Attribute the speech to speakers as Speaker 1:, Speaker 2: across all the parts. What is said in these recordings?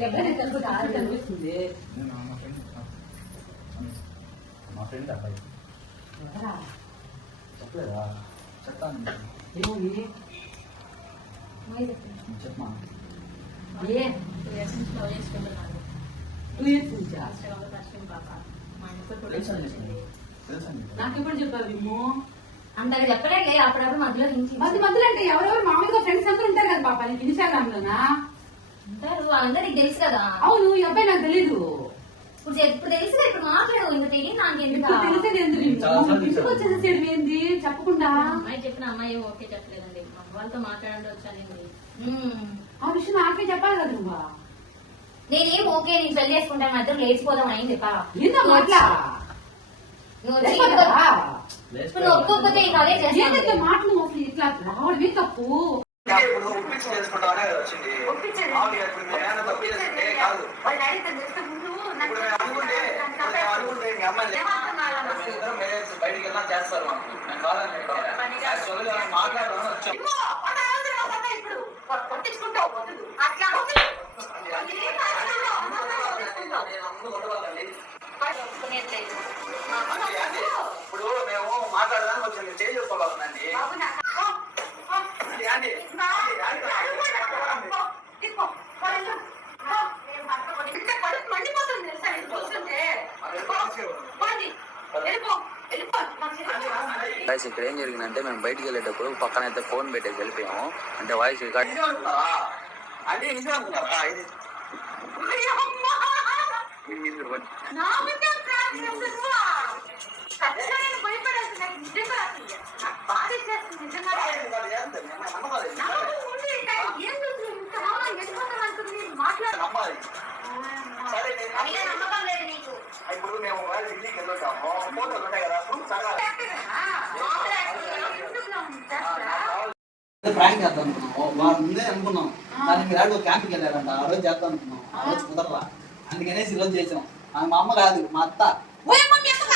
Speaker 1: డెబ్బై కనుకుంటే ఆరు కనిపిస్తుంది
Speaker 2: మా ఫ్రెండ్ అబ్బాయి చెప్పలేదా చెప్తాను ఏముంది చెప్పమా
Speaker 1: ఏ టూ ఇయర్స్ నుంచి లవ్ చేసుకుంటున్నాను టూ ఇయర్స్ మేము అంతగా చెప్పలేక అప్పుడప్పుడు మధ్యలో మధ్య మధ్యలో అంటే ఎవరెవరు మామూలుగా ఫ్రెండ్స్ అందరూ ఉంటారు కదా పాప నీకు ఇన్స్టాగ్రామ్ లోనా అవును అబ్బాయి నాకు తెలుసు చెప్పకుండా అమ్మాయి ఓకే మాట్లాడండి ఆ విషయం చెప్పాలి కదా నువ్వు నేనేం ఓకే నేను సెల్ చేసుకుంటాను మాత్రం లేచిపోదాం అయింది చెప్పాలా ఇంకా అదే మాటలు ఇట్లా రావడమే తప్పు
Speaker 2: అప్పుడు ఒప్పించి చేసుకుంటామనే వచ్చింది తప్పింటే
Speaker 1: కాదు ఇప్పుడు
Speaker 2: మేము అనుకుంటే మేము అనుకుంటే మీ అమ్మాయి మేమిద్దరం మేనేజ్ బయటికి వెళ్ళినా చేస్తారు మాకు మేము ఇప్పుడు మేము మాట్లాడదానికి వచ్చాం చేయి చెప్పుకోవాలండి వాయిస్ ఇక్కడ ఏం జరిగిందంటే మేము బయటికి వెళ్ళేటప్పుడు పక్కన అయితే ఫోన్ పెట్టి వెళ్ళిపోయాము అంటే వాయిస్ రికార్డ్ అంటే ఇప్పుడు మేము ప్రాంక్ చేద్దాం అనుకున్నాం వారు ముందే అనుకున్నాం దానికి రాడు క్యాంప్కి వెళ్ళారంట ఆ రోజు చేద్దాం అనుకున్నాం ఆ రోజు కుదరలా అందుకనేసి ఈరోజు చేసాం మా అమ్మ కాదు మా అత్త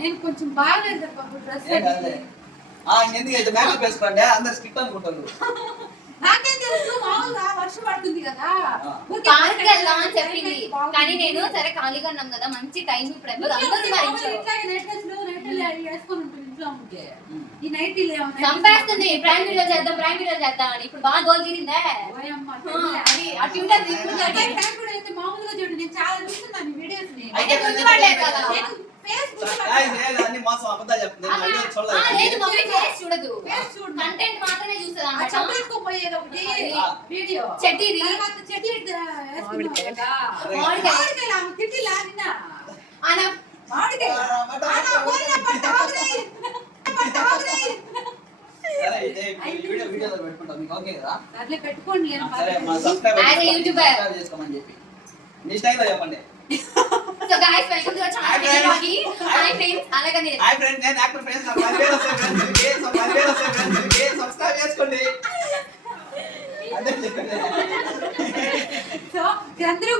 Speaker 1: నేను కొంచెం బాగలేదు తప్ప డ్రెస్ వర్షం పడుతుంది కదా అని చెప్పింది కానీ నేను సరే ఖాళీగా ఉన్నాం కదా మంచి టైం ఇప్పుడు ఎవరు ఇంట్లో ఉంటే చేద్దాం ప్రాంక్ చేద్దాం ఇప్పుడు బాగా మామూలుగా చూడు చాలా వీడియోస్ అయితే గుర్తుపడలేదు కదా మాత్రమే వీడియో చెట్టి చెట్టి తిట్టి చెప్పండి సో గైస్ వెల్కమ్ టు చేసుకోండి అందరూ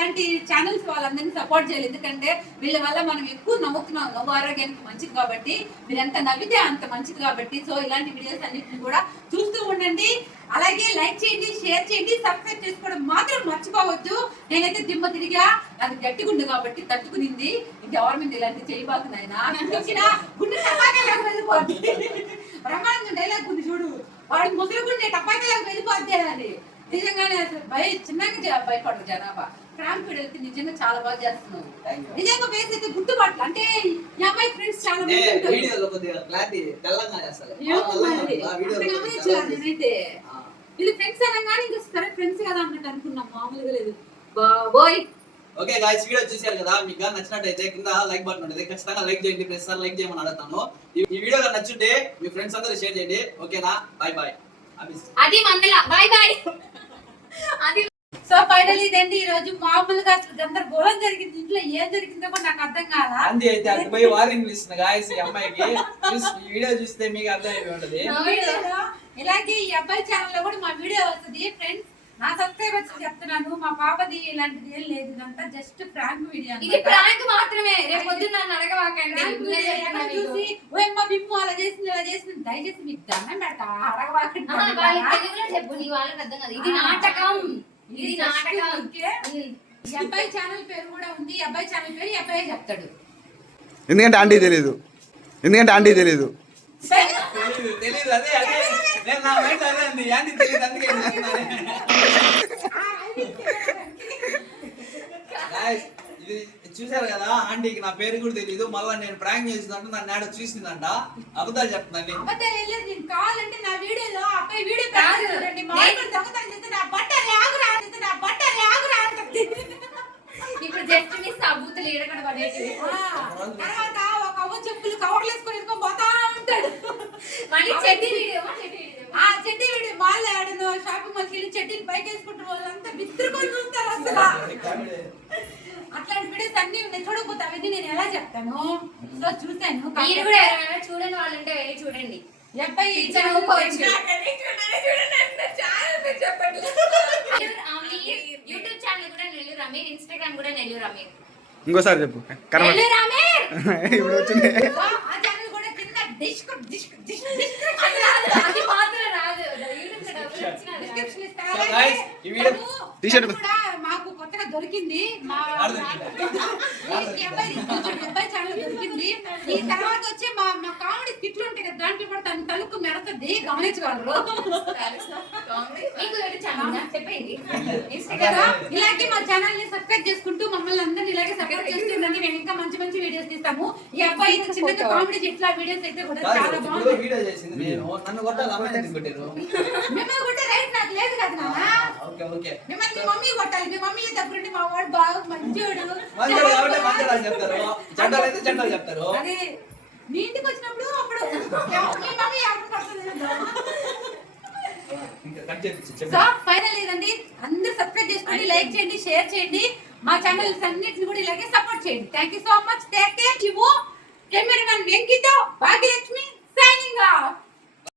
Speaker 1: ఇలాంటి ఛానల్స్ వాళ్ళందరినీ సపోర్ట్ చేయాలి ఎందుకంటే వీళ్ళ వల్ల మనం ఎక్కువ నవ్వుతున్నాం నవ్వు ఆరోగ్యానికి మంచిది కాబట్టి మీరు ఎంత నవ్వితే అంత మంచిది కాబట్టి సో ఇలాంటి వీడియోస్ అన్నింటిని కూడా చూస్తూ ఉండండి అలాగే లైక్ చేయండి షేర్ చేయండి సబ్స్క్రైబ్ చేసుకోవడం మాత్రం మర్చిపోవద్దు నేనైతే దిమ్మ తిరిగా అది గట్టిగుండు కాబట్టి తట్టుకునింది గవర్నమెంట్ మీద ఇలాంటి చేయబాకు నాయన గుండె డైలాగ్ ఉంది చూడు వాడు ముసలి గుండె టపాకాయలకు వెళ్ళిపోద్ది అని నిజంగానే భయ చిన్నగా భయపడదు జనాభా క్రాంప్ వెళ్తే నిజంగా చాలా బాగా చేస్తున్నావు నిజంగా ఫేస్ అయితే గుర్తుపట్ల అంటే ఈ అమ్మాయి ఫ్రెండ్స్ చాలా వీళ్ళు ఫ్రెండ్స్ అనగానే ఇంకా సరే ఫ్రెండ్స్ కదా అన్నట్టు అనుకున్నా మామూలుగా లేదు
Speaker 2: ఓకే గాయస్ వీడియో చూశారు కదా మీకు నచ్చినట్టయితే కింద లైక్ బటన్ ఉంటుంది ఖచ్చితంగా లైక్ చేయండి ప్రతిసారి లైక్ చేయమని అడుగుతాను ఈ వీడియో నచ్చుంటే మీ ఫ్రెండ్స్ అందరూ షేర్ చేయండి ఓకేనా బాయ్ బాయ్ అది మందల బాయ్ బాయ్
Speaker 1: అది సో ఫైనల్ ఇదండి ఈ రోజు మామూలుగా అసలు గందరగోళం జరిగింది ఇంట్లో ఏం జరిగిందో కూడా నాకు అర్థం కాదా అంది అయితే అర్థమై వార్నింగ్ ఇస్తుంది గాయస్ ఈ అమ్మాయికి ఈ వీడియో చూస్తే మీకు అర్థం ఉంటది ఇలాగే ఈ అబ్బాయి ఛానల్ లో కూడా మా వీడియో వస్తుంది ఫ్రెండ్స్ నా సబ్స్క్రైబర్స్ చెప్తున్నాను మా పాపది ఇలాంటిది ఏం లేదు ఇదంతా జస్ట్ ప్రాంక్ వీడియో ఇది ప్రాంక్ మాత్రమే రేపు పొద్దున్న నన్ను అడగవాకండి అలా చేసింది ఇలా చేసింది దయచేసి మీకు దండం పెడతా అడగవాకండి చెప్పు నీ వాళ్ళకి అర్థం కాదు ఇది నాటకం ఇది నాటకం అబ్బాయి ఛానల్ పేరు కూడా ఉంది అబ్బాయి ఛానల్ పేరు అబ్బాయి చెప్తాడు
Speaker 2: ఎందుకంటే ఆంటీ తెలియదు ఎందుకంటే ఆంటీ తెలియదు తెలీదు అదే అదే నేను నా మైండ్ అదే అంది యాండి తెలియదు అందుకే ఇది చూసారు కదా ఆంటీకి నా పేరు కూడా తెలియదు మళ్ళీ నేను ప్రాంక్ చేసిందంట నన్ను ఆడ చూసిందంట అబద్ధాలు చెప్తున్నాను
Speaker 1: షాపింగ్ మాల్కి వెళ్ళి చెట్టిని పైకేసుకుంటారు వాళ్ళంతా బిత్తుకొని చూస్తారు అసలు అట్లాంటి వీడియోస్ అన్ని ఉన్నాయి చూడకపోతే అవన్నీ నేను ఎలా చెప్తాను సో చూసాను మీరు కూడా ఎవరైనా చూడని వాళ్ళు ఉంటే వెళ్ళి చూడండి
Speaker 2: ఇంకోసారి చెప్పు కరెక్ట్
Speaker 1: ఇప్పుడు కూడా కింద డిస్క్ డిస్క్ టీషర్ట్ మాకు కొత్తగా దొరికింది మా ఎట్లాంటి పడతాను తలుపు దే గమనించగలరు ఇలాగే మా ఛానల్ ని సబ్స్క్రైబ్ చేసుకుంటూ మమ్మల్ని అందరినీ ఇలాగే సబ్స్క్రైబ్ చేస్తుండండి మేము ఇంకా మంచి మంచి వీడియోస్ తీస్తాము ఈ అబ్బాయి చిన్నగా కామెడీ ఇట్లా వీడియోస్ అయితే కూడా చాలా బాగుంది మిమ్మల్ని కొట్టే రైట్ నాకు లేదు కదా మమ్మీ కొట్టాలి మీ మమ్మీ దగ్గరుండి మా వాడు బాగా మంచివాడు చెప్తారు మీ ఇంటికి వచ్చినప్పుడు అప్పుడు సార్ ఫైనల్ ఏదండి అందరు సబ్స్క్రైబ్ చేసుకోండి లైక్ చేయండి షేర్ చేయండి మా ఛానల్స్ అన్నిటిని కూడా ఇలాగే సపోర్ట్ చేయండి thank you so much take care Shivu cameraman వెంకితో భాగ్యలక్ష్మి సైనింగ్ ఆఫ్